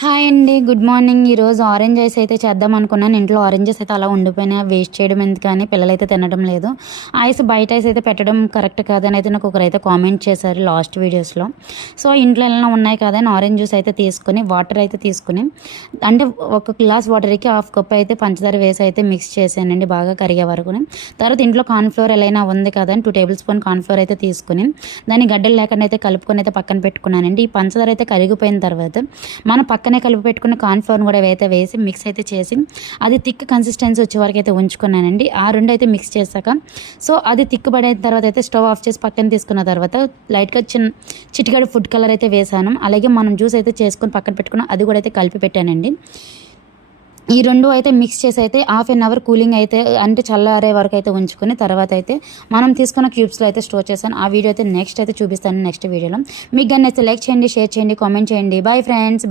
Hi అండి. Good morning. ఈరోజు orange ice అయితే చేద్దాం అనుకున్నాను. ఇంట్లో ఆరెంజెస్ అయితే అలా ఉండిపోయినాయి. వేస్ట్ చేయడం ఎందుకని పిల్లలైతే తినడం లేదు. ఐస్ బయట ఐస్ అయితే పెట్టడం కరెక్ట్ కాదని అయితే నాకు ఒకరైతే కామెంట్ చేశారు లాస్ట్ వీడియోస్లో. సో ఇంట్లో ఎలా ఉన్నాయి కదా అని ఆరెంజ్ జ్యూస్ అయితే తీసుకుని వాటర్ అయితే తీసుకుని అంటే ఒక గ్లాస్ వాటర్కి హాఫ్ కప్ అయితే పంచదార వేసి అయితే మిక్స్ చేశానండి బాగా కరిగే వరకు. తర్వాత ఇంట్లో కార్న్ఫ్లోర్ ఎలా ఉంది కదా అని 2 టేబుల్ స్పూన్ కార్న్ఫ్లోర్ అయితే తీసుకుని దాన్ని గడ్డలు లేకుండా అయితే కలుపుకొని అయితే పక్కన పెట్టుకున్నానండి. ఈ పంచదార అయితే కరిగిపోయిన తర్వాత మనం పక్కనే కలిపి పెట్టుకున్న కార్న్ఫ్లోర్ కూడా అయితే వేసి మిక్స్ అయితే చేసి అది థిక్ కన్సిస్టెన్సీ వచ్చే వరకు అయితే ఉంచుకున్నానండి. ఆ రెండు అయితే మిక్స్ చేశాక సో అది థిక్ పడిన తర్వాత అయితే స్టవ్ ఆఫ్ చేసి పక్కన తీసుకున్న తర్వాత లైట్గా చిటికెడు ఫుడ్ కలర్ అయితే వేసాను. అలాగే మనం జ్యూస్ అయితే చేసుకొని పక్కన పెట్టుకున్న అది కూడా అయితే కలిపి పెట్టానండి. ఈ రెండు అయితే మిక్స్ చేసి అయితే హాఫ్ అన్ అవర్ కూలింగ్ అయితే అంటే చల్లారే వరకు అయితే ఉంచుకొని తర్వాత అయితే మనం తీసుకున్న క్యూబ్స్లో అయితే స్టోర్ చేశాను. ఆ వీడియో అయితే నెక్స్ట్ అయితే చూపిస్తాను నెక్స్ట్ వీడియోలో. మీకు కానీ లైక్ చేయండి, షేర్ చేయండి, కామెంట్ చేయండి. Bye friends.